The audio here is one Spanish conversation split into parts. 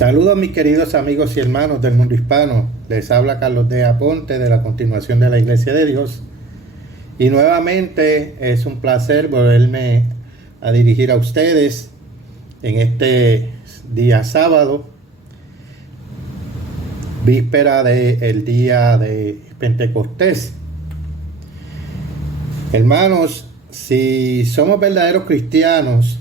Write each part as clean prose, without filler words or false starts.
Saludos mis queridos amigos y hermanos del mundo hispano. Les habla Carlos de Aponte de la continuación de la Iglesia de Dios. Y nuevamente es un placer volverme a dirigir a ustedes en este día sábado, víspera del día de Pentecostés. Hermanos, si somos verdaderos cristianos,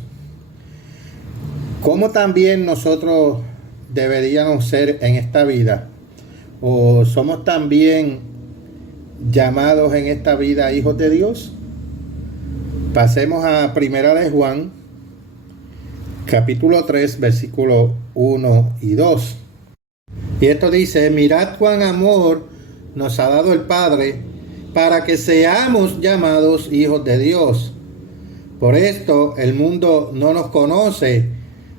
¿cómo también nosotros deberíamos ser en esta vida? ¿O somos también llamados en esta vida hijos de Dios? Pasemos a Primera de Juan, capítulo 3, versículos 1 y 2. Y esto dice: mirad cuán amor nos ha dado el Padre para que seamos llamados hijos de Dios. Por esto el mundo no nos conoce,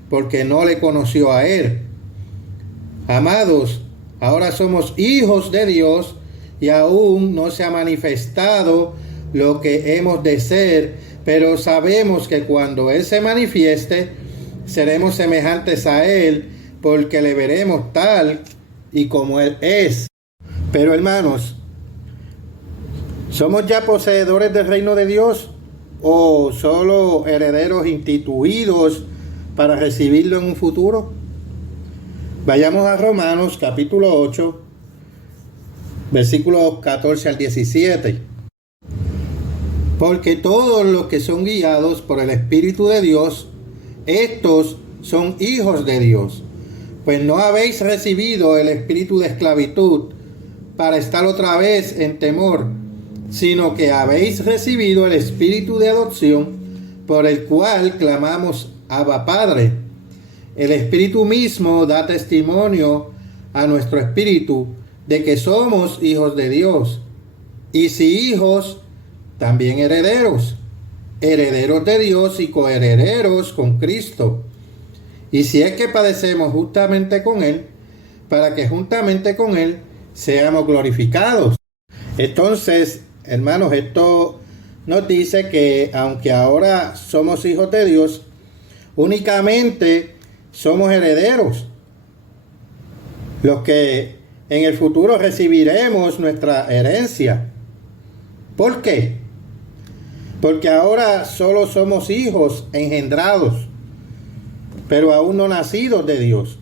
porque no le conoció a Él. Amados, ahora somos hijos de Dios y aún no se ha manifestado lo que hemos de ser, pero sabemos que cuando Él se manifieste, seremos semejantes a Él, porque le veremos tal y como Él es. Pero hermanos, ¿somos ya poseedores del reino de Dios o solo herederos instituidos para recibirlo en un futuro? Vayamos a Romanos capítulo 8, versículos 14 al 17. Porque todos los que son guiados por el Espíritu de Dios, estos son hijos de Dios. Pues no habéis recibido el espíritu de esclavitud para estar otra vez en temor, sino que habéis recibido el espíritu de adopción, por el cual clamamos: Abba, Padre. El Espíritu mismo da testimonio a nuestro espíritu de que somos hijos de Dios. Y si hijos, también herederos, herederos de Dios y coherederos con Cristo. Y si es que padecemos justamente con Él, para que juntamente con Él seamos glorificados. Entonces, hermanos, esto nos dice que aunque ahora somos hijos de Dios, únicamente somos herederos, los que en el futuro recibiremos nuestra herencia. ¿Por qué? Porque ahora solo somos hijos engendrados, pero aún no nacidos de Dios.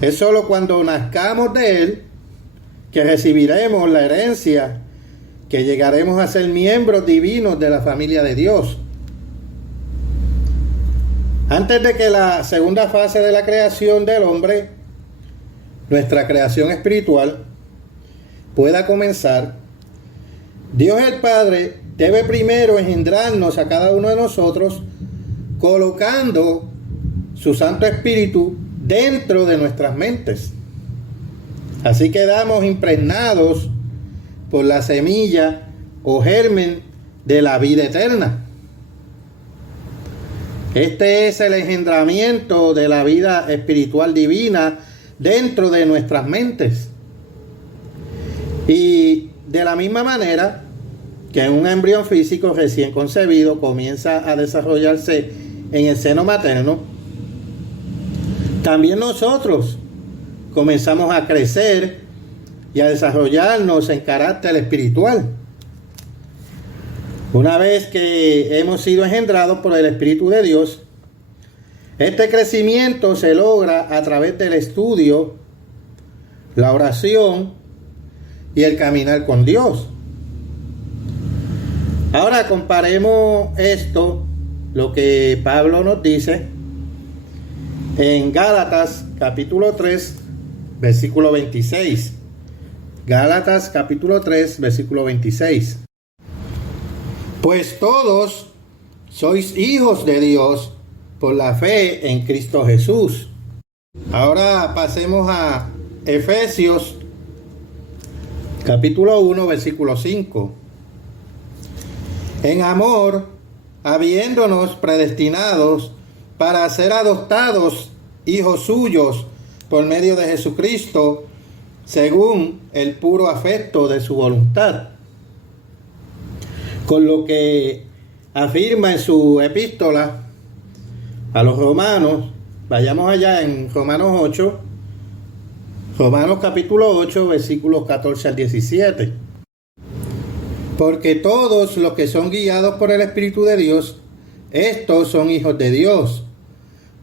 Es solo cuando nazcamos de Él que recibiremos la herencia, que llegaremos a ser miembros divinos de la familia de Dios. Antes de que la segunda fase de la creación del hombre, nuestra creación espiritual, pueda comenzar, Dios el Padre debe primero engendrarnos a cada uno de nosotros, colocando su Santo Espíritu dentro de nuestras mentes. Así quedamos impregnados por la semilla o germen de la vida eterna. Este es el engendramiento de la vida espiritual divina dentro de nuestras mentes. Y de la misma manera que un embrión físico recién concebido comienza a desarrollarse en el seno materno, también nosotros comenzamos a crecer y a desarrollarnos en carácter espiritual. Una vez que hemos sido engendrados por el Espíritu de Dios, este crecimiento se logra a través del estudio, la oración y el caminar con Dios. Ahora comparemos esto, lo que Pablo nos dice, en Gálatas capítulo 3, versículo 26. Gálatas capítulo 3, versículo 26. Pues todos sois hijos de Dios por la fe en Cristo Jesús. Ahora pasemos a Efesios capítulo 1, versículo 5. En amor, habiéndonos predestinados para ser adoptados hijos suyos por medio de Jesucristo, según el puro afecto de su voluntad. Con lo que afirma en su epístola a los romanos, Vayamos allá en Romanos 8, Romanos capítulo 8, versículos 14 al 17. Porque todos los que son guiados por el Espíritu de Dios, estos son hijos de Dios.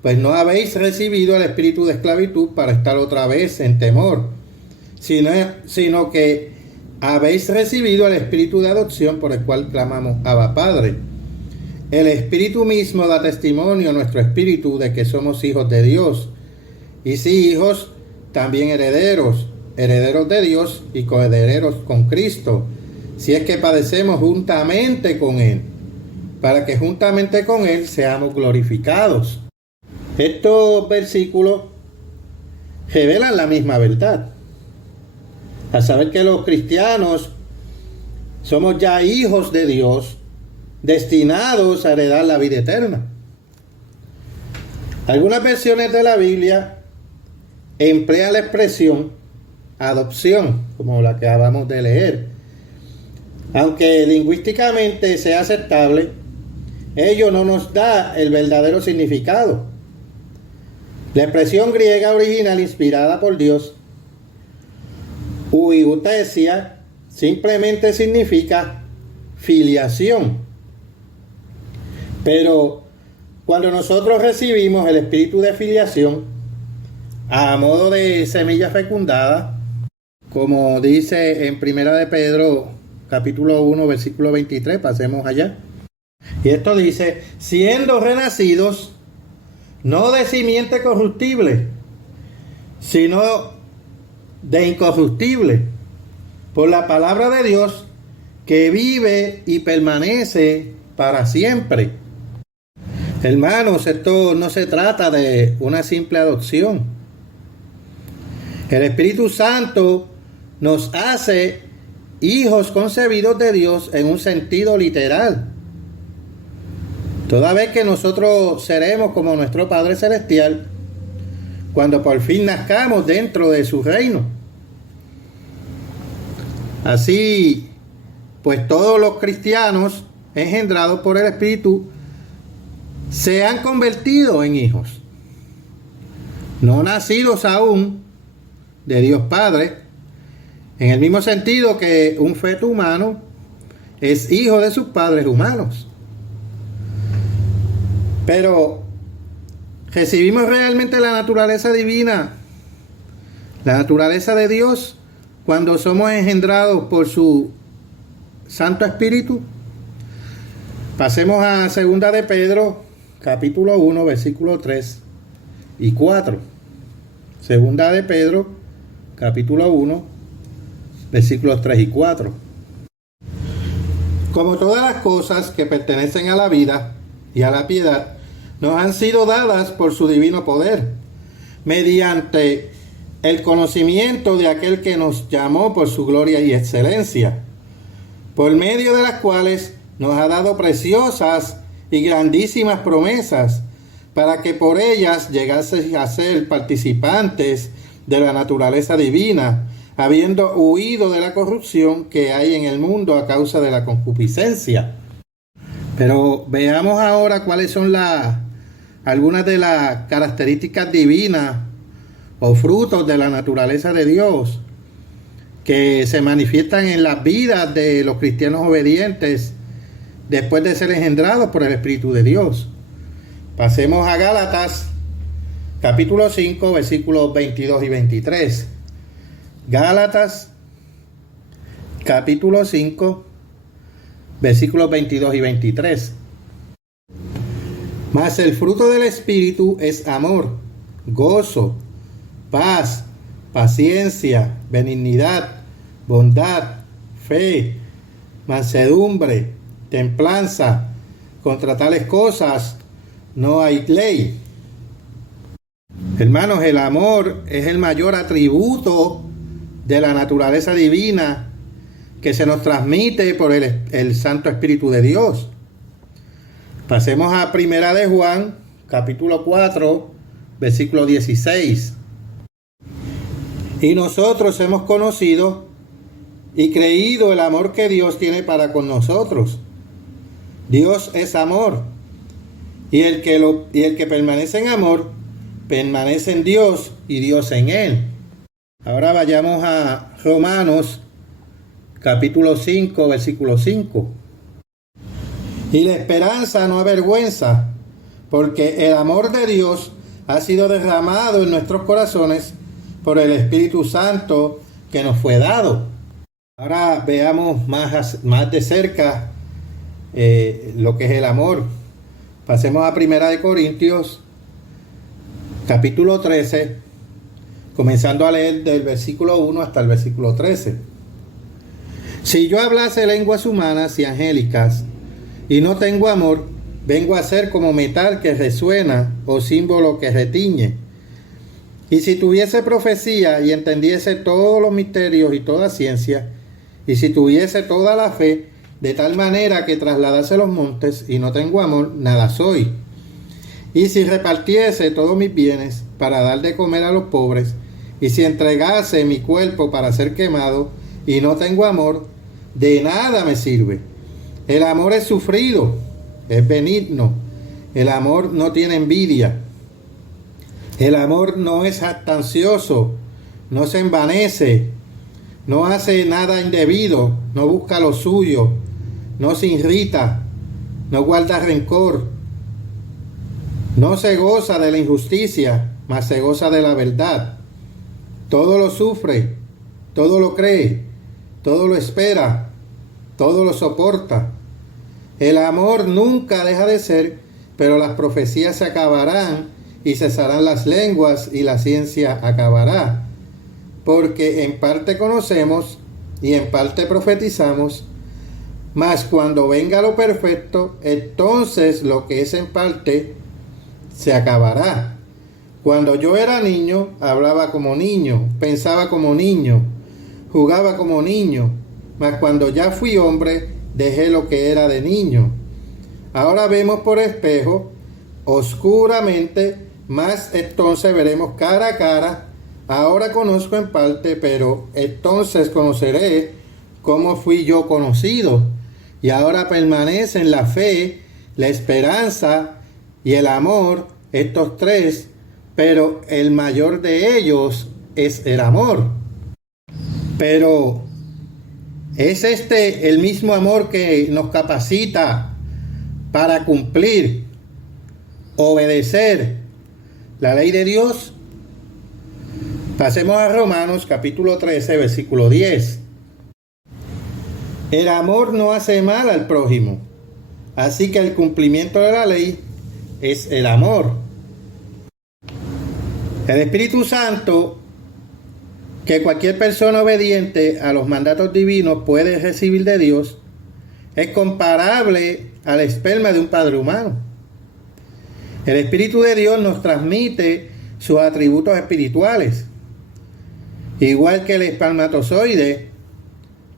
Pues no habéis recibido el espíritu de esclavitud para estar otra vez en temor, sino que habéis recibido el espíritu de adopción por el cual clamamos Abba Padre. El Espíritu mismo da testimonio a nuestro espíritu de que somos hijos de Dios. Y si hijos, también herederos, herederos de Dios y coherederos con Cristo, si es que padecemos juntamente con Él, para que juntamente con Él seamos glorificados. Estos versículos revelan la misma verdad. A saber que los cristianos somos ya hijos de Dios, destinados a heredar la vida eterna. Algunas versiones de la Biblia emplean la expresión adopción, como la que acabamos de leer. Aunque lingüísticamente sea aceptable, ello no nos da el verdadero significado. La expresión griega original inspirada por Dios, huiothesia, simplemente significa filiación. Pero cuando nosotros recibimos el espíritu de filiación a modo de semilla fecundada, como dice en Primera de Pedro capítulo 1 versículo 23, pasemos allá. Y esto dice, siendo renacidos no de simiente corruptible, sino de incorruptible, por la palabra de Dios que vive y permanece para siempre. Hermanos, esto no se trata de una simple adopción. El Espíritu Santo nos hace hijos concebidos de Dios en un sentido literal. Toda vez que nosotros seremos como nuestro Padre Celestial, cuando por fin nazcamos dentro de su reino. Así, pues todos los cristianos engendrados por el Espíritu se han convertido en hijos, no nacidos aún de Dios Padre, en el mismo sentido que un feto humano es hijo de sus padres humanos. Pero recibimos realmente la naturaleza divina, la naturaleza de Dios, cuando somos engendrados por su Santo Espíritu. Pasemos a 2 de Pedro, capítulo 1, versículos 3 y 4. 2 de Pedro, capítulo 1, versículos 3 y 4. Como todas las cosas que pertenecen a la vida y a la piedad, nos han sido dadas por su divino poder, mediante el conocimiento de aquel que nos llamó por su gloria y excelencia, por medio de las cuales nos ha dado preciosas y grandísimas promesas, para que por ellas llegase a ser participantes de la naturaleza divina, habiendo huido de la corrupción que hay en el mundo a causa de la concupiscencia. Pero veamos ahora cuáles son algunas de las características divinas o frutos de la naturaleza de Dios que se manifiestan en las vidas de los cristianos obedientes después de ser engendrados por el Espíritu de Dios. Pasemos a Gálatas, capítulo 5, versículos 22 y 23. Gálatas, capítulo 5, versículos 22 y 23. Mas el fruto del Espíritu es amor, gozo, paz, paciencia, benignidad, bondad, fe, mansedumbre, templanza. Contra tales cosas no hay ley. Hermanos, el amor es el mayor atributo de la naturaleza divina que se nos transmite por el Santo Espíritu de Dios. Pasemos a Primera de Juan, capítulo 4, versículo 16. Y nosotros hemos conocido y creído el amor que Dios tiene para con nosotros. Dios es amor, y el que permanece en amor permanece en Dios y Dios en él. Ahora vayamos a Romanos capítulo 5, versículo 5. Y la esperanza no avergüenza, porque el amor de Dios ha sido derramado en nuestros corazones por el Espíritu Santo que nos fue dado. Ahora veamos más de cerca lo que es el amor. Pasemos a 1 Corintios capítulo 13, comenzando a leer del versículo 1 hasta el versículo 13. Si yo hablase lenguas humanas y angélicas y no tengo amor, vengo a ser como metal que resuena o símbolo que retiñe. Y si tuviese profecía y entendiese todos los misterios y toda ciencia, y si tuviese toda la fe, de tal manera que trasladase los montes y no tengo amor, nada soy. Y si repartiese todos mis bienes para dar de comer a los pobres, y si entregase mi cuerpo para ser quemado y no tengo amor, de nada me sirve. El amor es sufrido, es benigno. El amor no tiene envidia. El amor no es jactancioso, no se envanece, no hace nada indebido, no busca lo suyo, no se irrita, no guarda rencor, no se goza de la injusticia, mas se goza de la verdad. Todo lo sufre, todo lo cree, todo lo espera, todo lo soporta. El amor nunca deja de ser, pero las profecías se acabarán y cesarán las lenguas y la ciencia acabará. Porque en parte conocemos y en parte profetizamos, mas cuando venga lo perfecto, entonces lo que es en parte se acabará. Cuando yo era niño, hablaba como niño, pensaba como niño, jugaba como niño, mas cuando ya fui hombre, dejé lo que era de niño. Ahora vemos por espejo, oscuramente, mas entonces veremos cara a cara. Ahora conozco en parte, pero entonces conoceré cómo fui yo conocido. Y ahora permanecen la fe, la esperanza y el amor, estos tres, pero el mayor de ellos es el amor. Pero ¿es este el mismo amor que nos capacita para cumplir, obedecer la ley de Dios? Pasemos a Romanos capítulo 13, versículo 10. El amor no hace mal al prójimo, así que el cumplimiento de la ley es el amor. El Espíritu Santo, que cualquier persona obediente a los mandatos divinos puede recibir de Dios, es comparable al esperma de un padre humano. El Espíritu de Dios nos transmite sus atributos espirituales, igual que el espermatozoide,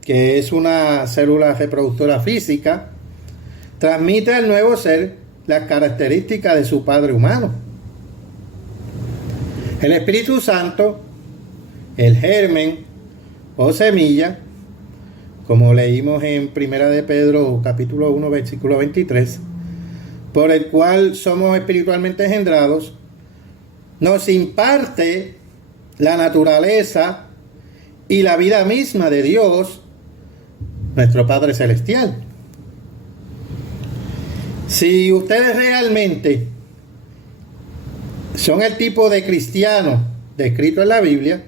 que es una célula reproductora física, transmite al nuevo ser las características de su padre humano. El Espíritu Santo, el germen o semilla, como leímos en 1 de Pedro capítulo 1 versículo 23, por el cual somos espiritualmente engendrados, nos imparte la naturaleza y la vida misma de Dios, nuestro Padre Celestial. Si ustedes realmente son el tipo de cristiano descrito en la Biblia,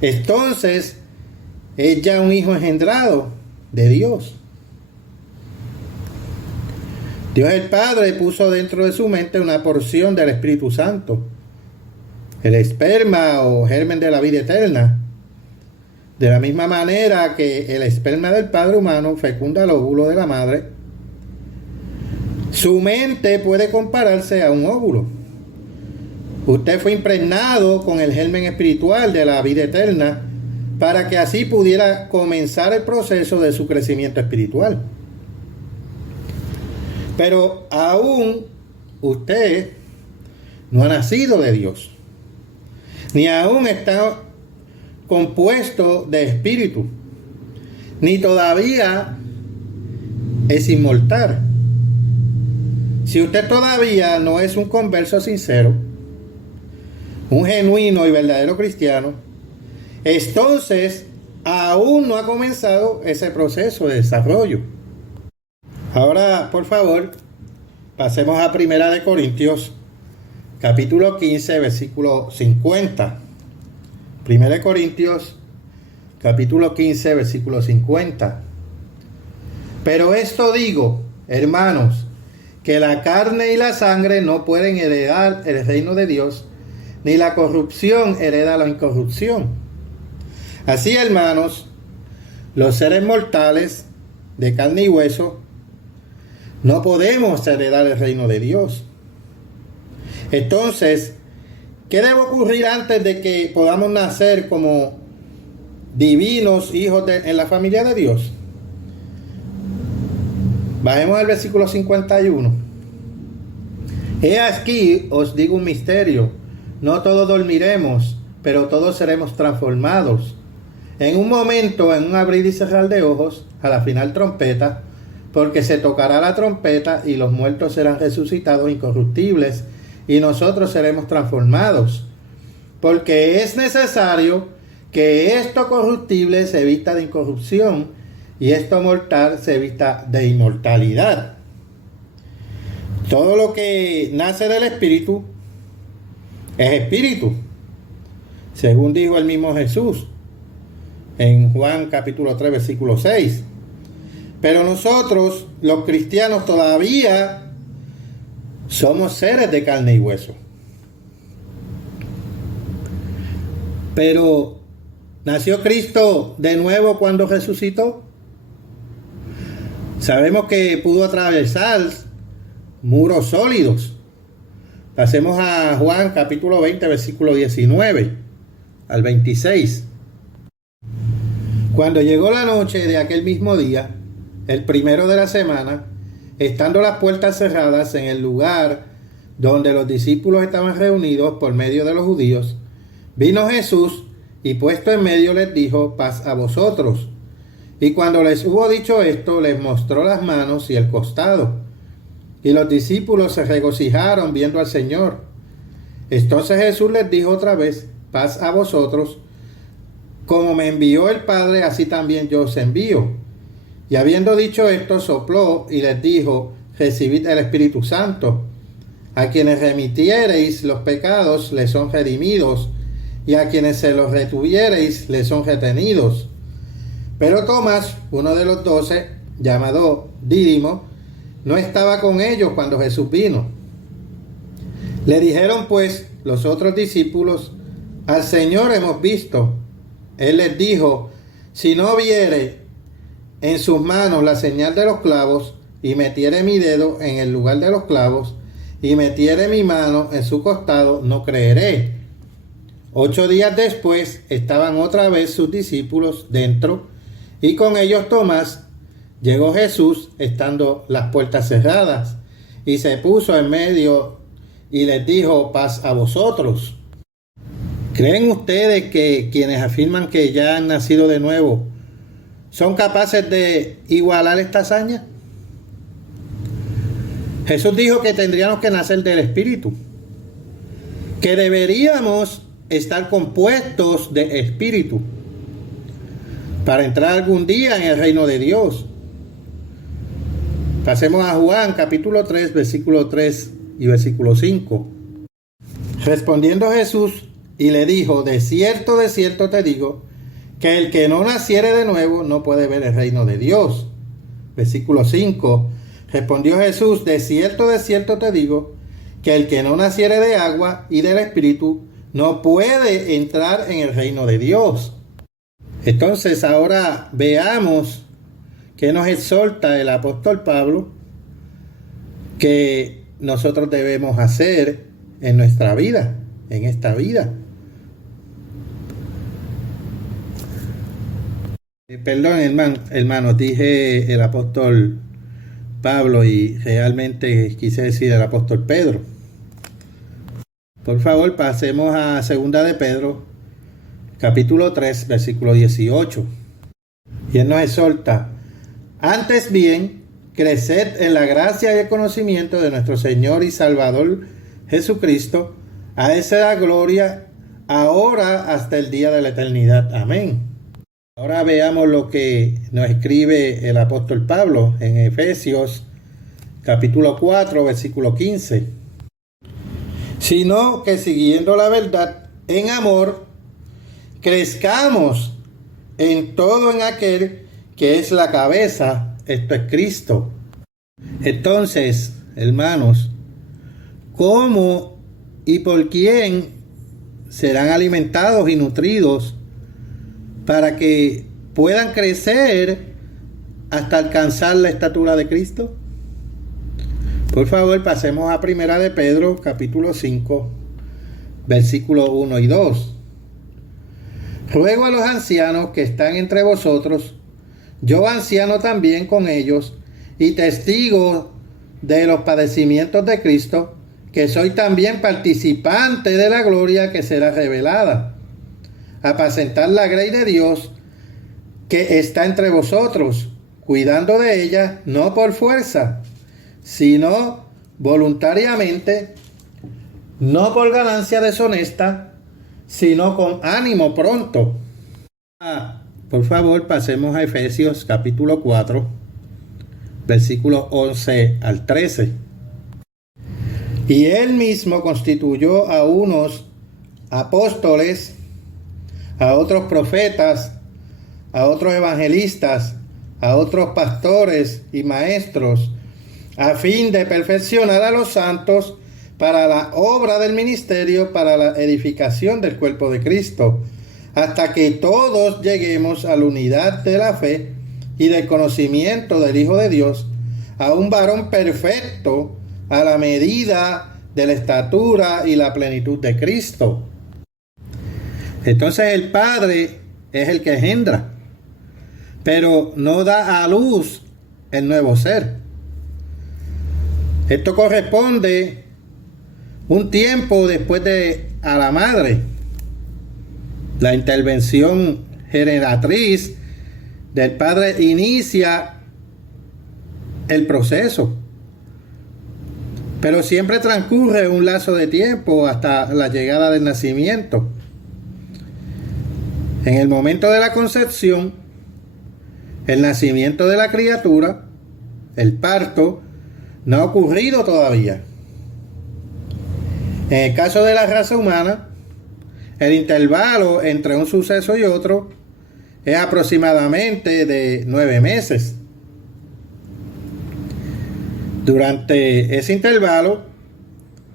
entonces es ya un hijo engendrado de Dios. Dios el Padre puso dentro de su mente una porción del Espíritu Santo, el esperma o germen de la vida eterna. De la misma manera que el esperma del padre humano fecunda el óvulo de la madre, su mente puede compararse a un óvulo. Usted fue impregnado con el germen espiritual de la vida eterna para que así pudiera comenzar el proceso de su crecimiento espiritual. Pero aún usted no ha nacido de Dios, ni aún está compuesto de espíritu, ni todavía es inmortal. Si usted todavía no es un converso sincero, un genuino y verdadero cristiano, entonces aún no ha comenzado ese proceso de desarrollo. Ahora, por favor, pasemos a 1 Corintios, capítulo 15, versículo 50. 1 Corintios, capítulo 15, versículo 50. Pero esto digo, hermanos, que la carne y la sangre no pueden heredar el reino de Dios, ni la corrupción hereda la incorrupción. Así, hermanos, los seres mortales de carne y hueso no podemos heredar el reino de Dios. Entonces, ¿qué debe ocurrir antes de que podamos nacer como divinos hijos en la familia de Dios? Bajemos al versículo 51. He aquí os digo un misterio. No todos dormiremos, pero todos seremos transformados. En un momento, en un abrir y cerrar de ojos, a la final trompeta, porque se tocará la trompeta y los muertos serán resucitados incorruptibles y nosotros seremos transformados. Porque es necesario que esto corruptible se vista de incorrupción y esto mortal se vista de inmortalidad. Todo lo que nace del Espíritu es Espíritu, según dijo el mismo Jesús en Juan capítulo 3, versículo 6. Pero nosotros, los cristianos, todavía somos seres de carne y hueso. Pero, ¿nació Cristo de nuevo cuando resucitó? Sabemos que pudo atravesar muros sólidos. Pasemos a Juan capítulo 20, versículo 19 al 26. Cuando llegó la noche de aquel mismo día, el primero de la semana, estando las puertas cerradas en el lugar donde los discípulos estaban reunidos por medio de los judíos, vino Jesús y puesto en medio les dijo: paz a vosotros. Y cuando les hubo dicho esto, les mostró las manos y el costado. Y los discípulos se regocijaron viendo al Señor. Entonces Jesús les dijo otra vez: paz a vosotros. Como me envió el Padre, así también yo os envío. Y habiendo dicho esto, sopló y les dijo: recibid el Espíritu Santo. A quienes remitiereis los pecados les son redimidos, y a quienes se los retuviereis les son retenidos. Pero Tomás, uno de los 12, llamado Dídimo, no estaba con ellos cuando Jesús vino. Le dijeron pues los otros discípulos: al Señor hemos visto. Él les dijo: si no viere en sus manos la señal de los clavos, y metiere mi dedo en el lugar de los clavos, y metiere mi mano en su costado, no creeré. 8 días después estaban otra vez sus discípulos dentro, y con ellos Tomás. Llegó Jesús estando las puertas cerradas, y se puso en medio y les dijo: paz a vosotros. ¿Creen ustedes que quienes afirman que ya han nacido de nuevo son capaces de igualar esta hazaña? Jesús dijo que tendríamos que nacer del Espíritu, que deberíamos estar compuestos de Espíritu para entrar algún día en el reino de Dios. Pasemos a Juan capítulo 3, versículo 3 y versículo 5. Respondiendo Jesús y le dijo: de cierto te digo, que el que no naciere de nuevo no puede ver el reino de Dios. Versículo 5. Respondió Jesús: de cierto te digo, que el que no naciere de agua y del Espíritu no puede entrar en el reino de Dios. Entonces ahora veamos que nos exhorta el apóstol Pablo que nosotros debemos hacer en nuestra vida, en esta vida. Perdón, hermanos, dije el apóstol Pablo y realmente quise decir el apóstol Pedro. Por favor, pasemos a 2 de Pedro, capítulo 3, versículo 18. Y él nos exhorta: antes bien, creced en la gracia y el conocimiento de nuestro Señor y Salvador Jesucristo. A Él sea gloria ahora hasta el día de la eternidad. Amén. Ahora veamos lo que nos escribe el apóstol Pablo en Efesios capítulo 4, versículo 15. Sino que siguiendo la verdad en amor, crezcamos en todo en aquel que es la cabeza, esto es Cristo. Entonces, hermanos, ¿cómo y por quién serán alimentados y nutridos para que puedan crecer hasta alcanzar la estatura de Cristo? Por favor, pasemos a Primera de Pedro, capítulo 5, versículos 1 y 2. Ruego a los ancianos que están entre vosotros, yo anciano también con ellos, y testigo de los padecimientos de Cristo, que soy también participante de la gloria que será revelada. Apacentar la grey de Dios que está entre vosotros, cuidando de ella, no por fuerza, sino voluntariamente, no por ganancia deshonesta, sino con ánimo pronto. Por favor, pasemos a Efesios capítulo 4, versículos 11 al 13. Y Él mismo constituyó a unos apóstoles, a otros profetas, a otros evangelistas, a otros pastores y maestros, a fin de perfeccionar a los santos para la obra del ministerio, para la edificación del cuerpo de Cristo, hasta que todos lleguemos a la unidad de la fe y del conocimiento del Hijo de Dios, a un varón perfecto, a la medida de la estatura y la plenitud de Cristo. Entonces el Padre es el que engendra, pero no da a luz el nuevo ser. Esto corresponde un tiempo después de a la madre. La intervención generatriz del Padre inicia el proceso, pero siempre transcurre un lazo de tiempo hasta la llegada del nacimiento. En el momento de la concepción, el nacimiento de la criatura, el parto, no ha ocurrido todavía. En el caso de la raza humana, el intervalo entre un suceso y otro es aproximadamente de 9 meses. Durante ese intervalo,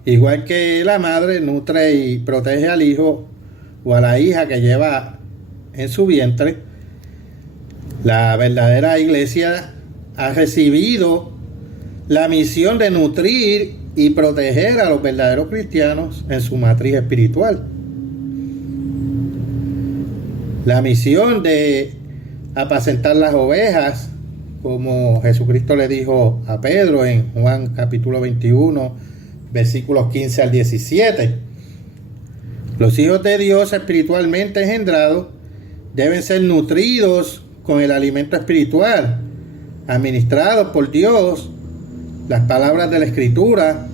igual que la madre nutre y protege al hijo o a la hija que lleva en su vientre, la verdadera iglesia ha recibido la misión de nutrir y proteger a los verdaderos cristianos en su matriz espiritual. La misión de apacentar las ovejas, como Jesucristo le dijo a Pedro en Juan capítulo 21, versículos 15 al 17. Los hijos de Dios espiritualmente engendrados deben ser nutridos con el alimento espiritual, administrado por Dios, las palabras de la Escritura,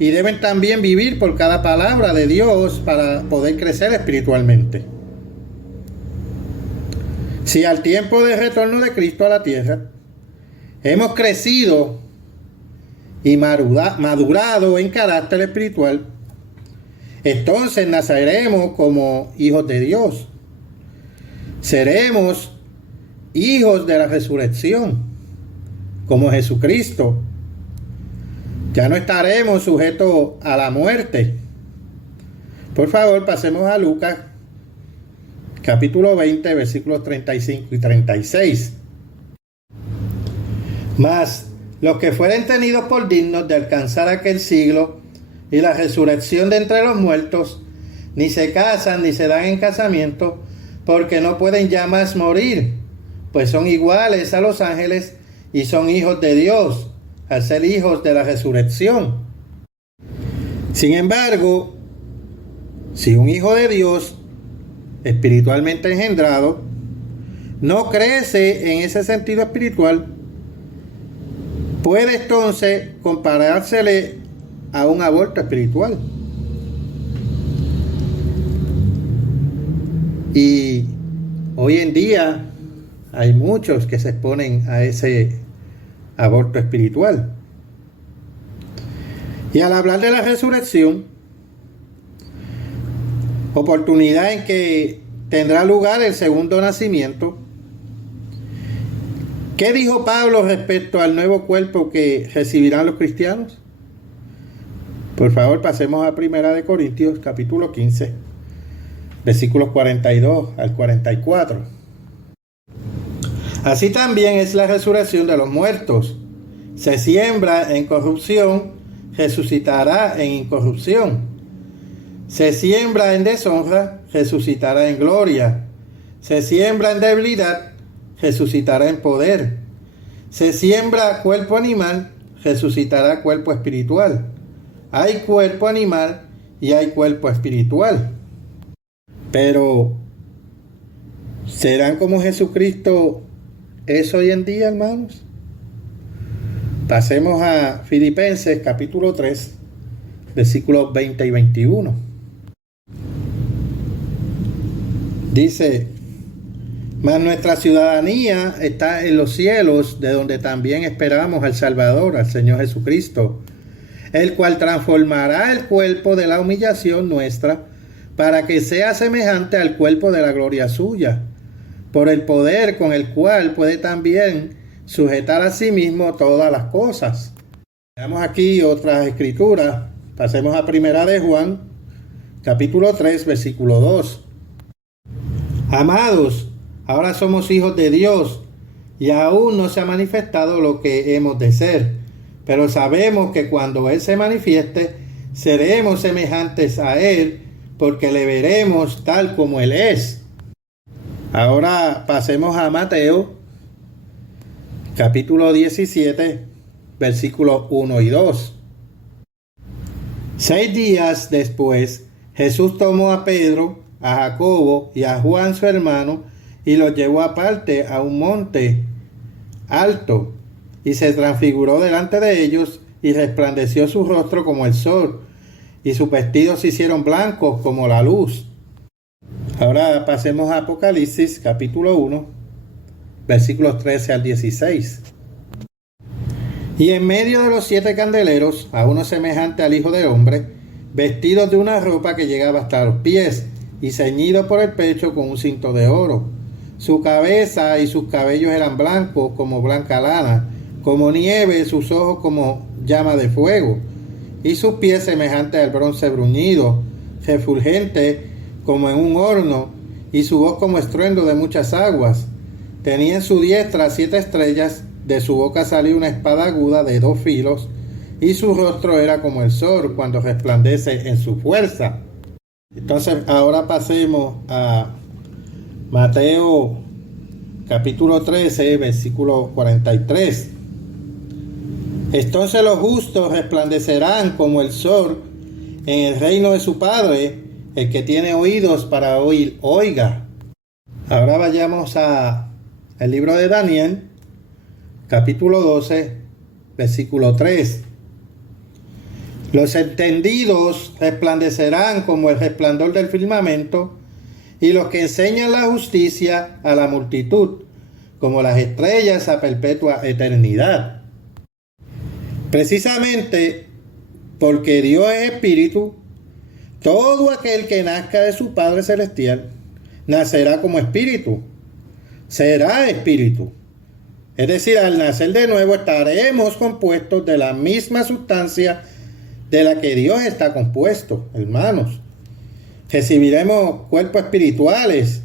y deben también vivir por cada palabra de Dios para poder crecer espiritualmente. Si al tiempo del retorno de Cristo a la tierra hemos crecido y madurado en carácter espiritual, entonces naceremos como hijos de Dios. Seremos hijos de la resurrección, como Jesucristo. Ya no estaremos sujetos a la muerte. Por favor, pasemos a Lucas, capítulo 20, versículos 35 y 36. Mas los que fueren tenidos por dignos de alcanzar aquel siglo y la resurrección de entre los muertos, ni se casan ni se dan en casamiento, porque no pueden ya más morir, pues son iguales a los ángeles y son hijos de Dios, al ser hijos de la resurrección. Sin embargo, si un hijo de Dios, espiritualmente engendrado, no crece en ese sentido espiritual, puede entonces comparársele a un aborto espiritual. Y hoy en día hay muchos que se exponen a ese aborto espiritual. Y al hablar de la resurrección, oportunidad en que tendrá lugar el segundo nacimiento, ¿qué dijo Pablo respecto al nuevo cuerpo que recibirán los cristianos? Por favor, pasemos a 1 Corintios capítulo 15, versículos 42 al 44. Así también es la resurrección de los muertos. Se siembra en corrupción, resucitará en incorrupción. Se siembra en deshonra, resucitará en gloria. Se siembra en debilidad, resucitará en poder. Se siembra cuerpo animal, resucitará cuerpo espiritual. Hay cuerpo animal y hay cuerpo espiritual. Pero, ¿serán como Jesucristo es hoy en día, hermanos? Pasemos a Filipenses capítulo 3, versículos 20 y 21. Dice: mas nuestra ciudadanía está en los cielos, de donde también esperamos al Salvador, al Señor Jesucristo, el cual transformará el cuerpo de la humillación nuestra, para que sea semejante al cuerpo de la gloria suya, por el poder con el cual puede también sujetar a sí mismo todas las cosas. Veamos aquí otras escrituras. Pasemos a 1 de Juan, capítulo 3, versículo 2. Amados, ahora somos hijos de Dios, y aún no se ha manifestado lo que hemos de ser, pero sabemos que cuando Él se manifieste, seremos semejantes a Él, porque le veremos tal como Él es. Ahora pasemos a Mateo, capítulo 17, versículos 1 y 2. 6 días después, Jesús tomó a Pedro, a Jacobo y a Juan su hermano, y los llevó aparte a un monte alto, y se transfiguró delante de ellos, y resplandeció su rostro como el sol, y sus vestidos se hicieron blancos como la luz. Ahora pasemos a Apocalipsis capítulo 1, versículos 13 al 16. Y en medio de los 7 candeleros, a uno semejante al Hijo del Hombre, vestido de una ropa que llegaba hasta los pies, y ceñido por el pecho con un cinto de oro. Su cabeza y sus cabellos eran blancos como blanca lana, como nieve, sus ojos como llama de fuego, y sus pies semejantes al bronce bruñido, refulgente como en un horno, y su voz como estruendo de muchas aguas. Tenía en su diestra 7 estrellas, de su boca salía una espada aguda de 2 filos, y su rostro era como el sol cuando resplandece en su fuerza. Entonces, ahora pasemos a Mateo capítulo 13, versículo 43. Entonces los justos resplandecerán como el sol en el reino de su Padre. El que tiene oídos para oír, oiga. Ahora vayamos al libro de Daniel, capítulo 12, versículo 3. Los entendidos resplandecerán como el resplandor del firmamento, y los que enseñan la justicia a la multitud, como las estrellas a perpetua eternidad. Precisamente porque Dios es espíritu, todo aquel que nazca de su Padre Celestial nacerá como espíritu, será espíritu. Es decir, al nacer de nuevo estaremos compuestos de la misma sustancia de la que Dios está compuesto, hermanos. Recibiremos cuerpos espirituales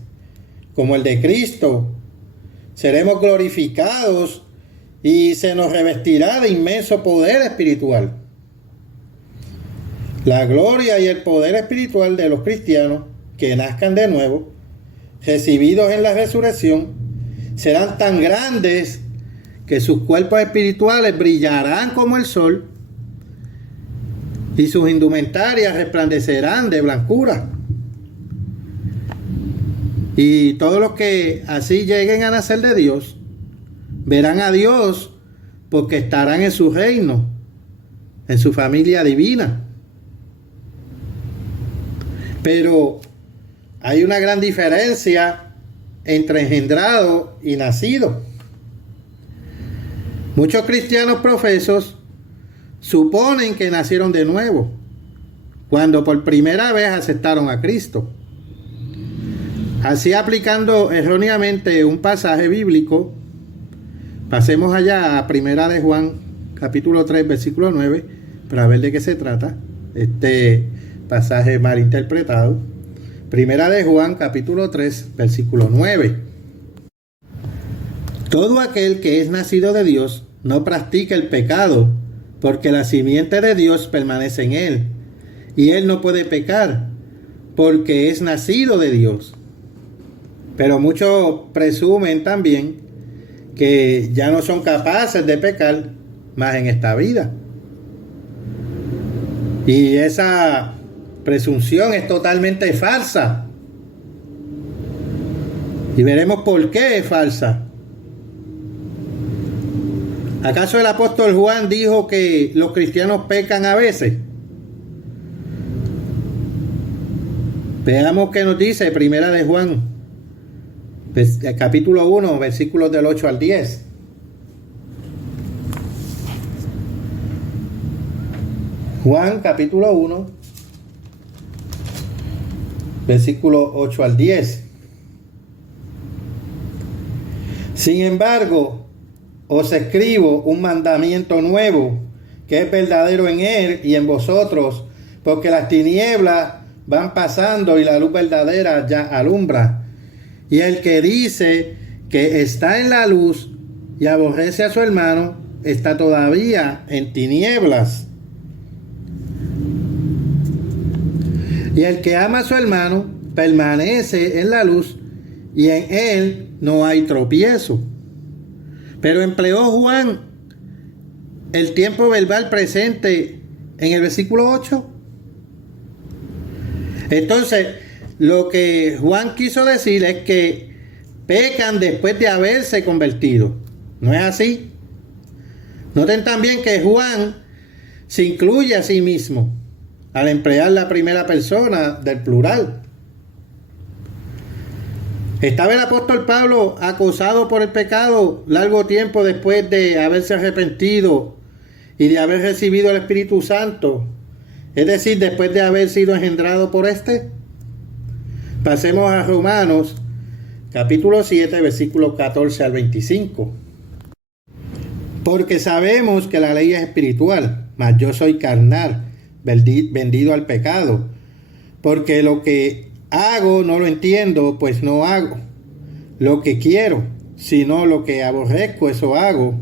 como el de Cristo. Seremos glorificados y se nos revestirá de inmenso poder espiritual. La gloria y el poder espiritual de los cristianos que nazcan de nuevo, recibidos en la resurrección, serán tan grandes que sus cuerpos espirituales brillarán como el sol y sus indumentarias resplandecerán de blancura. Y todos los que así lleguen a nacer de Dios, verán a Dios porque estarán en su reino, en su familia divina. Pero hay una gran diferencia entre engendrado y nacido. Muchos cristianos profesos suponen que nacieron de nuevo cuando por primera vez aceptaron a Cristo. Así, aplicando erróneamente un pasaje bíblico, pasemos allá a Primera de Juan, capítulo 3, versículo 9, para ver de qué se trata este pasaje mal interpretado. Primera de Juan, capítulo 3, versículo 9. Todo aquel que es nacido de Dios no practica el pecado, porque la simiente de Dios permanece en él, y él no puede pecar, porque es nacido de Dios. Pero muchos presumen también que ya no son capaces de pecar más en esta vida. Y esa presunción es totalmente falsa. Y veremos por qué es falsa. ¿Acaso el apóstol Juan dijo que los cristianos pecan a veces? Veamos qué nos dice Primera de Juan, capítulo 1, versículos del 8 al 10. Juan, capítulo 1, versículo 8 al 10. Sin embargo, os escribo un mandamiento nuevo, que es verdadero en él y en vosotros, porque las tinieblas van pasando y la luz verdadera ya alumbra. Y el que dice que está en la luz y aborrece a su hermano, está todavía en tinieblas. Y el que ama a su hermano permanece en la luz, y en él no hay tropiezo. Pero empleó Juan el tiempo verbal presente en el versículo 8. Entonces, lo que Juan quiso decir es que pecan después de haberse convertido. ¿No es así? Noten también que Juan se incluye a sí mismo al emplear la primera persona del plural. ¿Estaba el apóstol Pablo acosado por el pecado largo tiempo después de haberse arrepentido y de haber recibido el Espíritu Santo? Es decir, después de haber sido engendrado por éste. Pasemos a Romanos, capítulo 7, versículos 14 al 25. Porque sabemos que la ley es espiritual, mas yo soy carnal, vendido al pecado. Porque lo que hago no lo entiendo, pues no hago lo que quiero, sino lo que aborrezco, eso hago.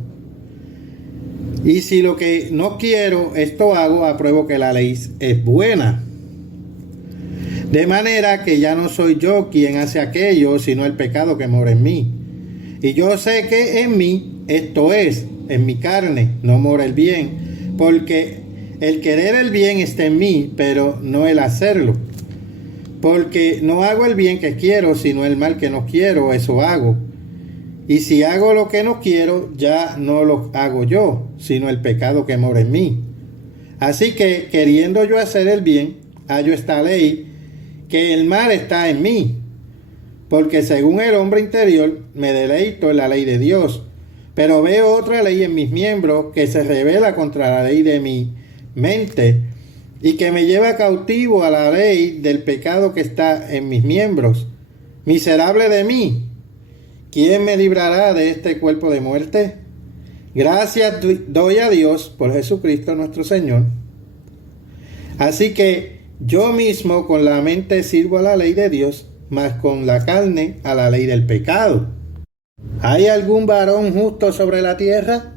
Y si lo que no quiero, esto hago, apruebo que la ley es buena. De manera que ya no soy yo quien hace aquello, sino el pecado que mora en mí. Y yo sé que en mí, esto es, en mi carne, no mora el bien, porque el querer el bien está en mí, pero no el hacerlo. Porque no hago el bien que quiero, sino el mal que no quiero, eso hago. Y si hago lo que no quiero, ya no lo hago yo, sino el pecado que mora en mí. Así que, queriendo yo hacer el bien, hallo esta ley, que el mal está en mí. Porque según el hombre interior, me deleito en la ley de Dios. Pero veo otra ley en mis miembros que se revela contra la ley de mi mente y que me lleva cautivo a la ley del pecado que está en mis miembros. Miserable de mí, ¿quién me librará de este cuerpo de muerte? Gracias doy a Dios por Jesucristo nuestro Señor. Así que yo mismo con la mente sirvo a la ley de Dios, mas con la carne a la ley del pecado. ¿Hay algún varón justo sobre la tierra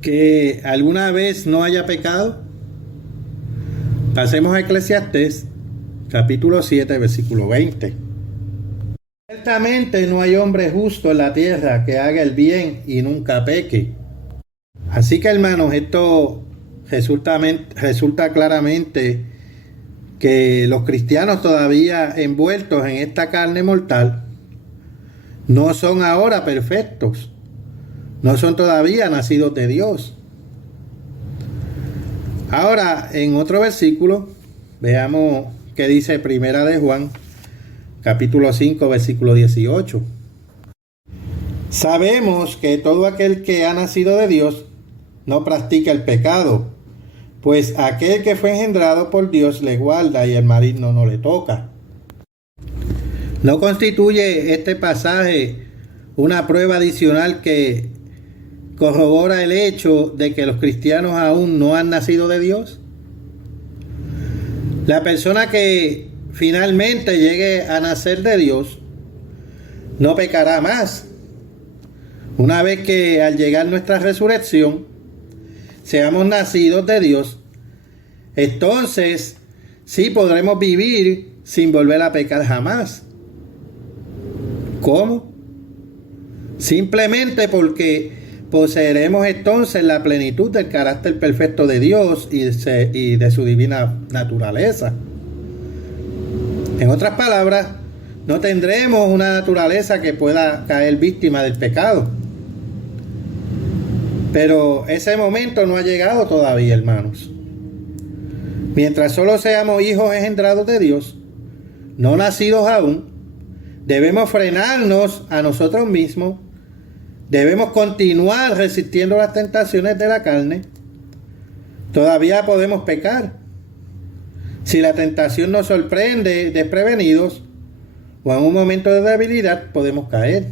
que alguna vez no haya pecado? Pasemos a Eclesiastés, capítulo 7, versículo 20. Ciertamente no hay hombre justo en la tierra que haga el bien y nunca peque. Así que, hermanos, esto resulta claramente que los cristianos todavía envueltos en esta carne mortal no son ahora perfectos, no son todavía nacidos de Dios. Ahora, en otro versículo, veamos qué dice Primera de Juan, capítulo 5, versículo 18. Sabemos que todo aquel que ha nacido de Dios no practica el pecado, pues aquel que fue engendrado por Dios le guarda y el maligno no le toca. ¿No constituye este pasaje una prueba adicional que corrobora el hecho de que los cristianos aún no han nacido de Dios? La persona que finalmente llegue a nacer de Dios no pecará más. Una vez que al llegar nuestra resurrección seamos nacidos de Dios, entonces sí podremos vivir sin volver a pecar jamás. ¿Cómo? Simplemente porque poseeremos entonces la plenitud del carácter perfecto de Dios y de su divina naturaleza. En otras palabras, no tendremos una naturaleza que pueda caer víctima del pecado. Pero ese momento no ha llegado todavía, hermanos. Mientras solo seamos hijos engendrados de Dios, no nacidos aún, debemos frenarnos a nosotros mismos, debemos continuar resistiendo las tentaciones de la carne. Todavía podemos pecar. Si la tentación nos sorprende desprevenidos o en un momento de debilidad, podemos caer.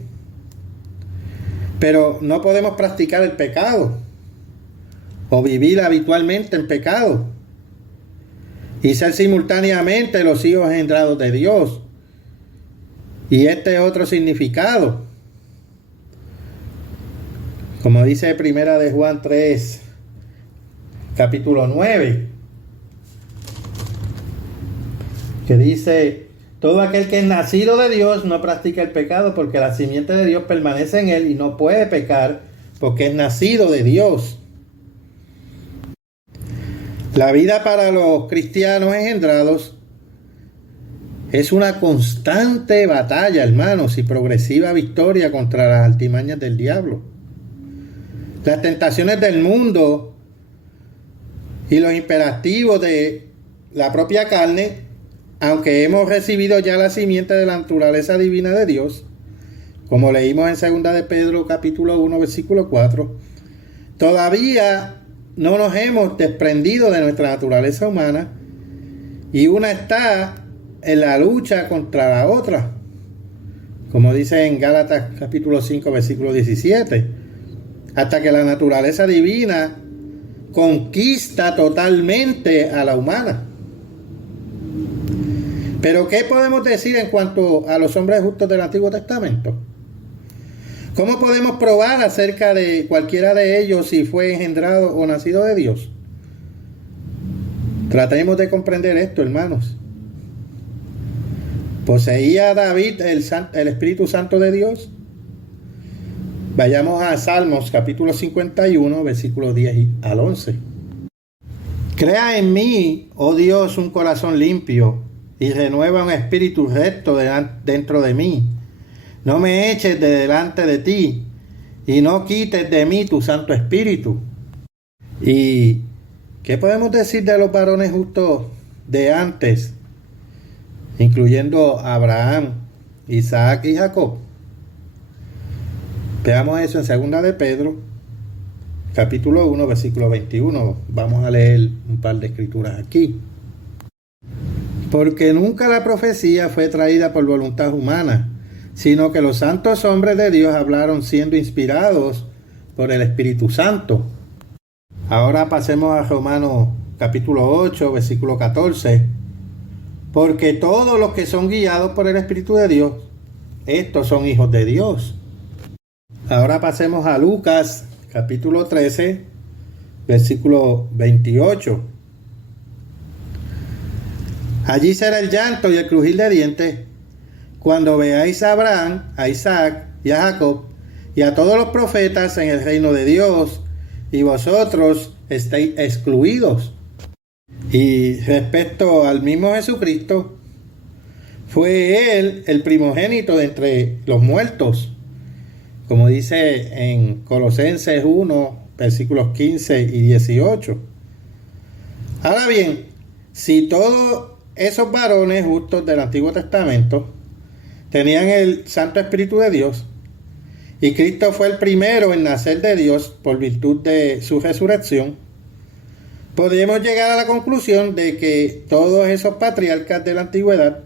Pero no podemos practicar el pecado o vivir habitualmente en pecado y ser simultáneamente los hijos engendrados de Dios. Y este es otro significado. Como dice primera de Juan 3, capítulo 9, que dice: todo aquel que es nacido de Dios no practica el pecado, porque la simiente de Dios permanece en él y no puede pecar porque es nacido de Dios. La vida para los cristianos engendrados es una constante batalla, hermanos, y progresiva victoria contra las artimañas del diablo. Las tentaciones del mundo y los imperativos de la propia carne, aunque hemos recibido ya la simiente de la naturaleza divina de Dios, como leímos en 2 de Pedro capítulo 1 versículo 4, todavía no nos hemos desprendido de nuestra naturaleza humana y una está en la lucha contra la otra, como dice en Gálatas capítulo 5 versículo 17, hasta que la naturaleza divina conquista totalmente a la humana. Pero ¿qué podemos decir en cuanto a los hombres justos del Antiguo Testamento? ¿Cómo podemos probar acerca de cualquiera de ellos si fue engendrado o nacido de Dios? Tratemos de comprender esto, hermanos. ¿Poseía David el Espíritu Santo de Dios? Vayamos a Salmos capítulo 51, versículos 10 al 11. Crea en mí, oh Dios, un corazón limpio, y renueva un espíritu recto dentro de mí. No me eches de delante de ti, y no quites de mí tu Santo Espíritu. ¿Y qué podemos decir de los varones justos de antes, incluyendo Abraham, Isaac y Jacob? Veamos eso en 2 de Pedro, capítulo 1, versículo 21. Vamos a leer un par de escrituras aquí. Porque nunca la profecía fue traída por voluntad humana, sino que los santos hombres de Dios hablaron siendo inspirados por el Espíritu Santo. Ahora pasemos a Romanos capítulo 8, versículo 14. Porque todos los que son guiados por el Espíritu de Dios, estos son hijos de Dios. Ahora pasemos a Lucas capítulo 13, versículo 28. Allí será el llanto y el crujir de dientes cuando veáis a Abraham, a Isaac y a Jacob y a todos los profetas en el reino de Dios, y vosotros estéis excluidos. Y respecto al mismo Jesucristo, fue él el primogénito de entre los muertos, como dice en Colosenses 1, versículos 15 y 18. Ahora bien, si todos esos varones justos del Antiguo Testamento tenían el Santo Espíritu de Dios, y Cristo fue el primero en nacer de Dios por virtud de su resurrección, podríamos llegar a la conclusión de que todos esos patriarcas de la antigüedad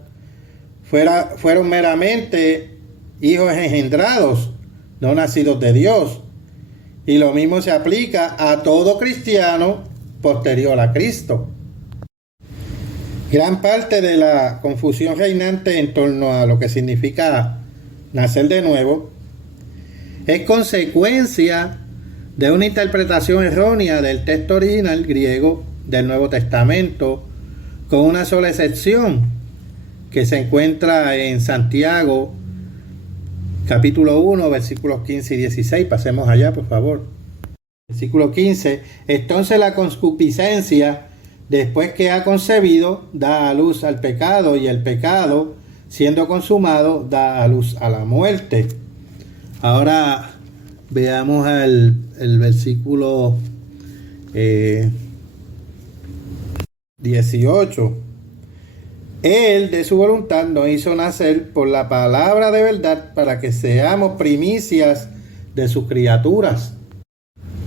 fueron meramente hijos engendrados, no nacidos de Dios. Y lo mismo se aplica a todo cristiano posterior a Cristo. Gran parte de la confusión reinante en torno a lo que significa nacer de nuevo es consecuencia de una interpretación errónea del texto original griego del Nuevo Testamento, con una sola excepción que se encuentra en Santiago capítulo 1, versículos 15 y 16. Pasemos allá, por favor. Versículo 15. Entonces la concupiscencia, después que ha concebido, da a luz al pecado, y el pecado, siendo consumado, da a luz a la muerte. Ahora veamos el versículo 18. Él de su voluntad nos hizo nacer por la palabra de verdad para que seamos primicias de sus criaturas.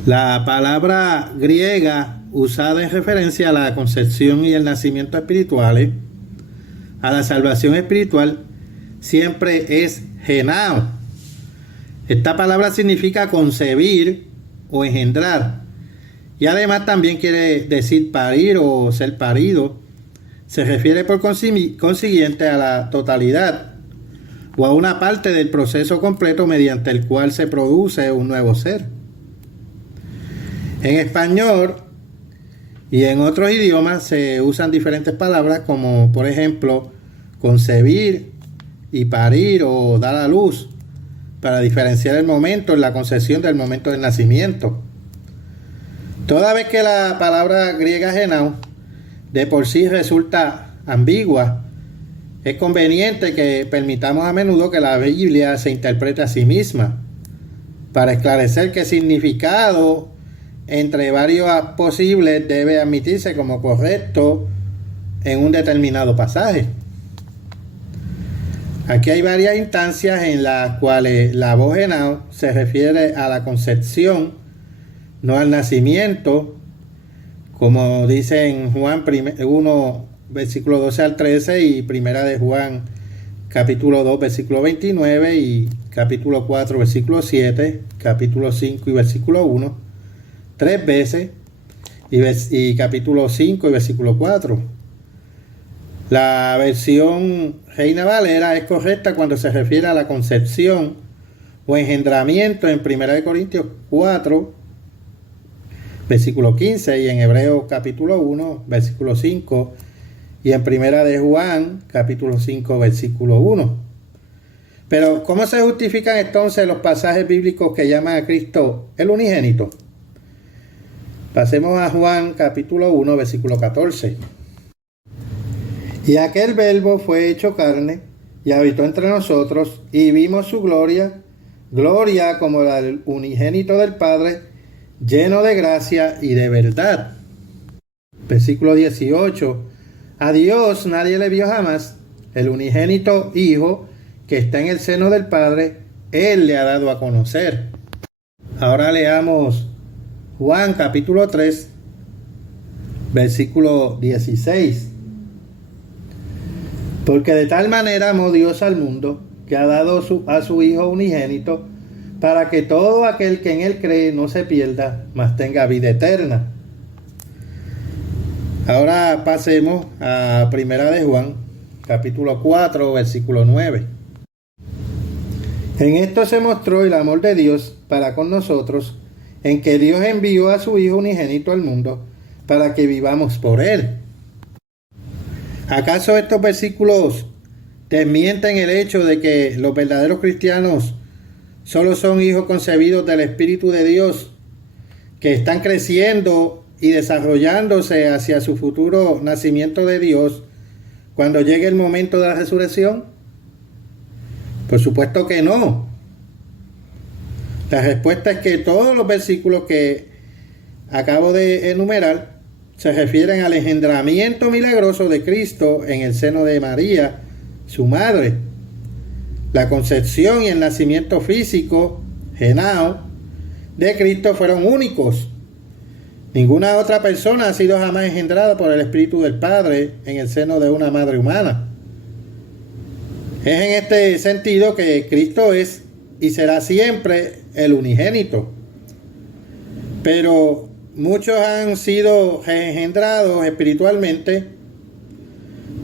La palabra griega usada en referencia a la concepción y el nacimiento espirituales, a la salvación espiritual, siempre es genao. Esta palabra significa concebir o engendrar, y además también quiere decir parir o ser parido. Se refiere por consiguiente a la totalidad o a una parte del proceso completo mediante el cual se produce un nuevo ser. En español y en otros idiomas se usan diferentes palabras como, por ejemplo, concebir y parir o dar a luz, para diferenciar el momento en la concepción del momento del nacimiento. Toda vez que la palabra griega genao de por sí resulta ambigua, es conveniente que permitamos a menudo que la Biblia se interprete a sí misma para esclarecer qué significado entre varios posibles debe admitirse como correcto en un determinado pasaje. Aquí hay varias instancias en las cuales la voz genao se refiere a la concepción, no al nacimiento, como dice en Juan 1, versículo 12 al 13, y primera de Juan, capítulo 2, versículo 29, y capítulo 4, versículo 7, capítulo 5 y versículo 1, 3 veces, y capítulo 5 y versículo 4. La versión Reina Valera es correcta cuando se refiere a la concepción o engendramiento en 1 Corintios 4, versículo 15, y en Hebreos capítulo 1, versículo 5, y en 1 de Juan, capítulo 5, versículo 1. Pero, ¿cómo se justifican entonces los pasajes bíblicos que llaman a Cristo el unigénito? Pasemos a Juan, capítulo 1, versículo 14. Y aquel verbo fue hecho carne, y habitó entre nosotros, y vimos su gloria, gloria como la del unigénito del Padre, lleno de gracia y de verdad. Versículo 18. A Dios nadie le vio jamás, el unigénito Hijo que está en el seno del Padre, Él le ha dado a conocer. Ahora leamos Juan capítulo 3, versículo 16. Porque de tal manera amó Dios al mundo, que ha dado a su Hijo unigénito, para que todo aquel que en Él cree no se pierda, mas tenga vida eterna. Ahora pasemos a primera de Juan, capítulo 4, versículo 9. En esto se mostró el amor de Dios para con nosotros, en que Dios envió a su Hijo unigénito al mundo, para que vivamos por Él. ¿Acaso estos versículos desmienten el hecho de que los verdaderos cristianos solo son hijos concebidos del Espíritu de Dios, que están creciendo y desarrollándose hacia su futuro nacimiento de Dios cuando llegue el momento de la resurrección? Por supuesto que no. La respuesta es que todos los versículos que acabo de enumerar se refieren al engendramiento milagroso de Cristo en el seno de María, su madre. La concepción y el nacimiento físico, genao, de Cristo fueron únicos. Ninguna otra persona ha sido jamás engendrada por el Espíritu del Padre en el seno de una madre humana. Es en este sentido que Cristo es y será siempre el unigénito. Pero muchos han sido engendrados espiritualmente.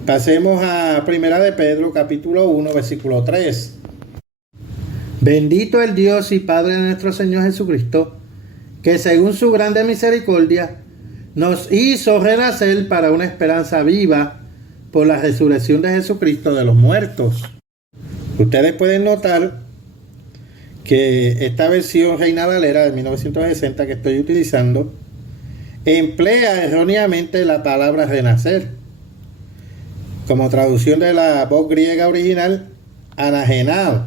Pasemos a 1 de Pedro, capítulo 1, versículo 3. Bendito el Dios y Padre de nuestro Señor Jesucristo, que según su grande misericordia nos hizo renacer para una esperanza viva por la resurrección de Jesucristo de los muertos. Ustedes pueden notar que esta versión Reina Valera de 1960 que estoy utilizando emplea erróneamente la palabra renacer. Como traducción de la voz griega original, anagenao.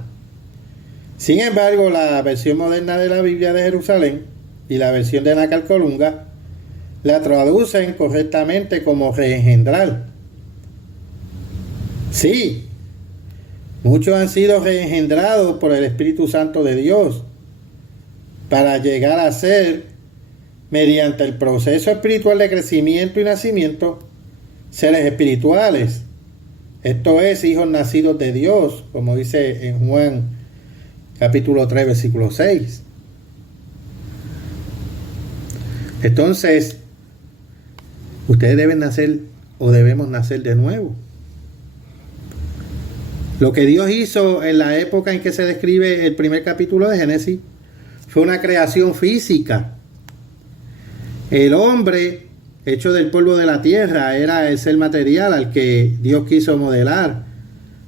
Sin embargo, la versión moderna de la Biblia de Jerusalén y la versión de Nacalcolunga la traducen correctamente como reengendrar. Sí, muchos han sido reengendrados por el Espíritu Santo de Dios para llegar a ser, mediante el proceso espiritual de crecimiento y nacimiento, seres espirituales. Esto es, hijos nacidos de Dios, como dice en Juan capítulo 3, versículo 6. Entonces, ustedes deben nacer o debemos nacer de nuevo. Lo que Dios hizo en la época en que se describe el primer capítulo de Génesis fue una creación física. El hombre, hecho del polvo de la tierra, era el ser material al que Dios quiso modelar,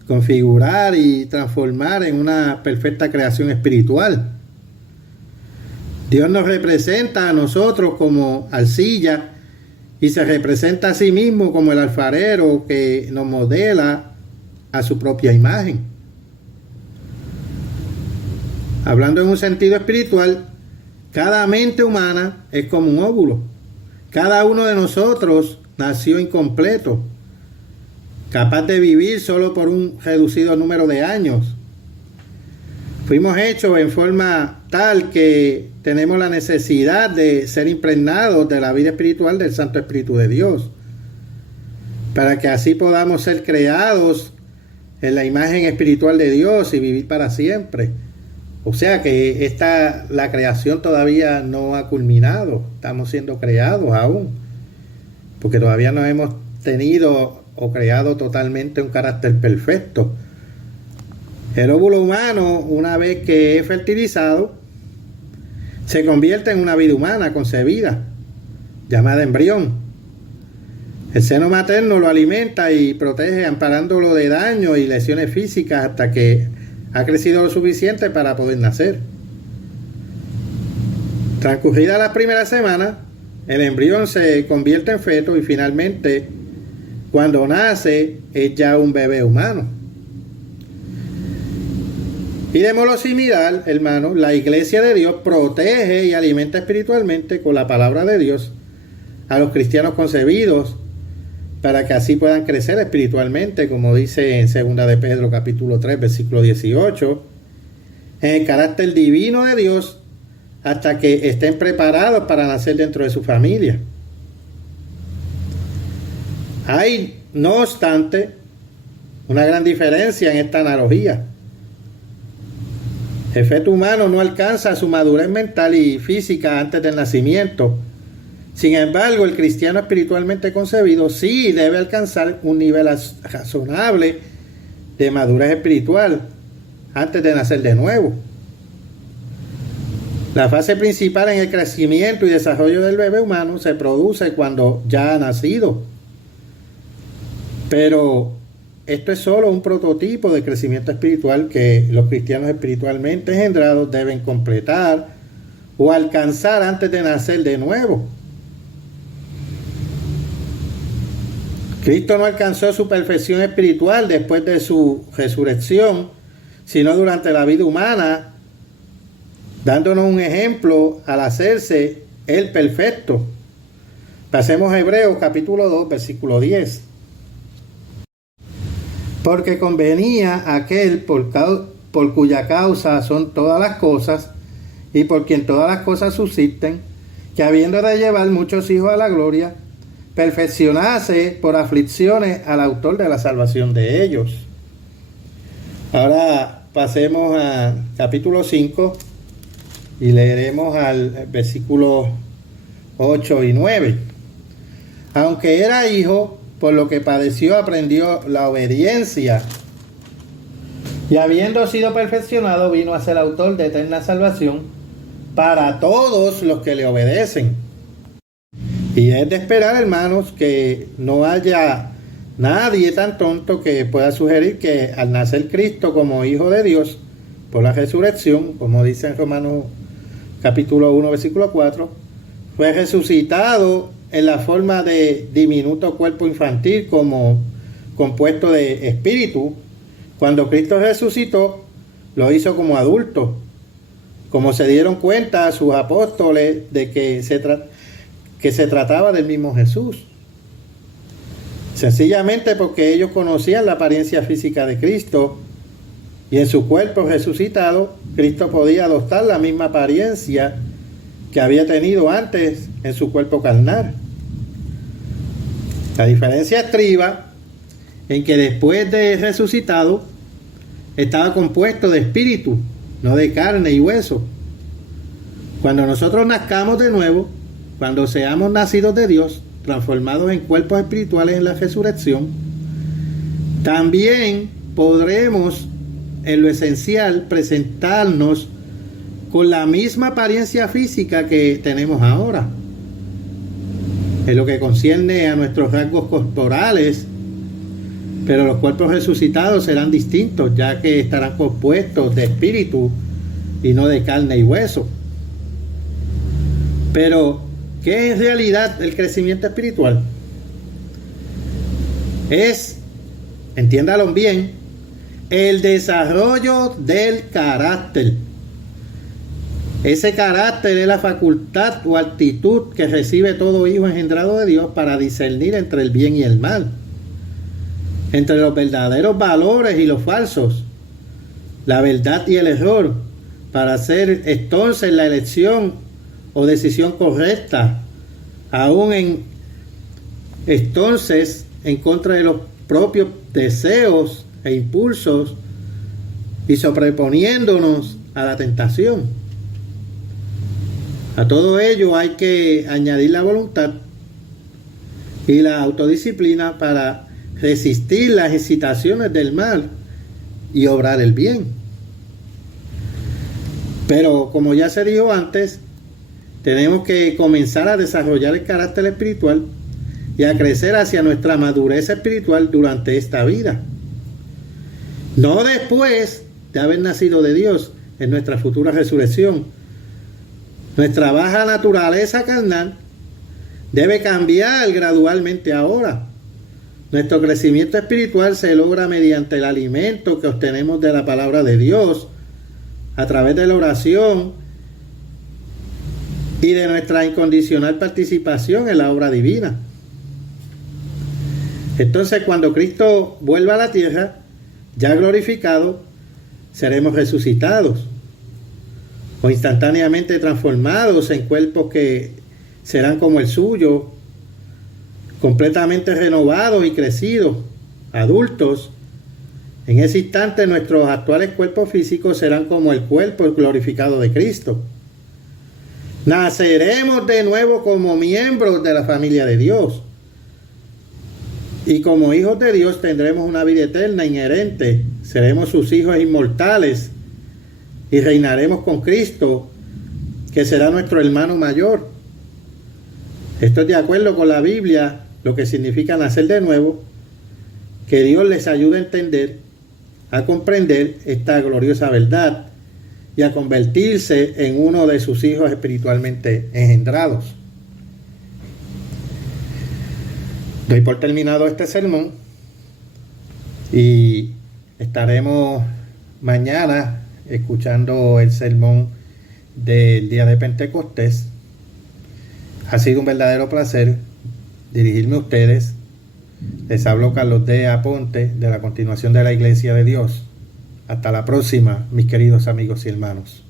configurar y transformar en una perfecta creación espiritual. Dios nos representa a nosotros como arcilla y se representa a sí mismo como el alfarero que nos modela a su propia imagen. Hablando en un sentido espiritual, cada mente humana es como un óvulo. Cada uno de nosotros nació incompleto, capaz de vivir solo por un reducido número de años. Fuimos hechos en forma tal que tenemos la necesidad de ser impregnados de la vida espiritual del Santo Espíritu de Dios, para que así podamos ser creados en la imagen espiritual de Dios y vivir para siempre. O sea que la creación todavía no ha culminado, estamos siendo creados aún, porque todavía no hemos tenido o creado totalmente un carácter perfecto. El óvulo humano, una vez que es fertilizado, se convierte en una vida humana concebida, llamada embrión. El seno materno lo alimenta y protege, amparándolo de daños y lesiones físicas hasta que ha crecido lo suficiente para poder nacer. Transcurrida las primeras semanas, el embrión se convierte en feto y finalmente, cuando nace, es ya un bebé humano. Y de modo similar, hermanos, la iglesia de Dios protege y alimenta espiritualmente con la palabra de Dios a los cristianos concebidos para que así puedan crecer espiritualmente, como dice en 2 de Pedro capítulo 3, versículo 18, en el carácter divino de Dios hasta que estén preparados para nacer dentro de su familia. Hay, no obstante, una gran diferencia en esta analogía. El feto humano no alcanza su madurez mental y física antes del nacimiento. Sin embargo, el cristiano espiritualmente concebido sí debe alcanzar un nivel razonable de madurez espiritual antes de nacer de nuevo. La fase principal en el crecimiento y desarrollo del bebé humano se produce cuando ya ha nacido. Pero esto es solo un prototipo de crecimiento espiritual que los cristianos espiritualmente engendrados deben completar o alcanzar antes de nacer de nuevo. Cristo no alcanzó su perfección espiritual después de su resurrección, sino durante la vida humana, dándonos un ejemplo al hacerse Él perfecto. Pasemos a Hebreos capítulo 2, versículo 10. porque convenía a aquel por cuya causa son todas las cosas y por quien todas las cosas subsisten, que habiendo de llevar muchos hijos a la gloria, perfeccionase por aflicciones al autor de la salvación de ellos. Ahora pasemos a capítulo 5 y leeremos al versículo 8 y 9. Aunque era hijo, por lo que padeció aprendió la obediencia, y habiendo sido perfeccionado vino a ser autor de eterna salvación para todos los que le obedecen. Y es de esperar, hermanos, que no haya nadie tan tonto que pueda sugerir que al nacer Cristo como Hijo de Dios por la resurrección, como dice en Romanos capítulo 1 versículo 4, fue resucitado en la forma de diminuto cuerpo infantil como compuesto de espíritu. Cuando Cristo resucitó, lo hizo como adulto, como se dieron cuenta sus apóstoles de que se trataba del mismo Jesús. Sencillamente porque ellos conocían la apariencia física de Cristo, y en su cuerpo resucitado, Cristo podía adoptar la misma apariencia que había tenido antes en su cuerpo carnal. La diferencia estriba en que después de resucitado estaba compuesto de espíritu, no de carne y hueso. Cuando nosotros nazcamos de nuevo, cuando seamos nacidos de Dios, transformados en cuerpos espirituales en la resurrección, también podremos en lo esencial presentarnos con la misma apariencia física que tenemos ahora. En lo que concierne a nuestros rasgos corporales, pero los cuerpos resucitados serán distintos, ya que estarán compuestos de espíritu y no de carne y hueso. Pero, ¿qué es en realidad el crecimiento espiritual? Es, entiéndalo bien, el desarrollo del carácter. Ese carácter es la facultad o actitud que recibe todo hijo engendrado de Dios para discernir entre el bien y el mal, entre los verdaderos valores y los falsos, la verdad y el error, para hacer entonces la elección o decisión correcta, aún entonces en contra de los propios deseos e impulsos y sobreponiéndonos a la tentación. A todo ello hay que añadir la voluntad y la autodisciplina para resistir las incitaciones del mal y obrar el bien. Pero como ya se dijo antes, tenemos que comenzar a desarrollar el carácter espiritual y a crecer hacia nuestra madurez espiritual durante esta vida. No después de haber nacido de Dios en nuestra futura resurrección. Nuestra baja naturaleza carnal debe cambiar gradualmente ahora. Nuestro crecimiento espiritual se logra mediante el alimento que obtenemos de la palabra de Dios, a través de la oración y de nuestra incondicional participación en la obra divina. Entonces, cuando Cristo vuelva a la tierra, ya glorificado, seremos resucitados o instantáneamente transformados en cuerpos que serán como el suyo, completamente renovados y crecidos, adultos. En ese instante nuestros actuales cuerpos físicos serán como el cuerpo glorificado de Cristo. Naceremos de nuevo como miembros de la familia de Dios. Y como hijos de Dios tendremos una vida eterna inherente. Seremos sus hijos inmortales y reinaremos con Cristo, que será nuestro hermano mayor. Esto es de acuerdo con la Biblia, lo que significa nacer de nuevo. Que Dios les ayude a entender, a comprender esta gloriosa verdad y a convertirse en uno de sus hijos espiritualmente engendrados. Doy por terminado este sermón y estaremos mañana escuchando el sermón del día de Pentecostés. Ha sido un verdadero placer dirigirme a ustedes Les habló Carlos D. Aponte de la Continuación de la Iglesia de Dios. Hasta la próxima, mis queridos amigos y hermanos.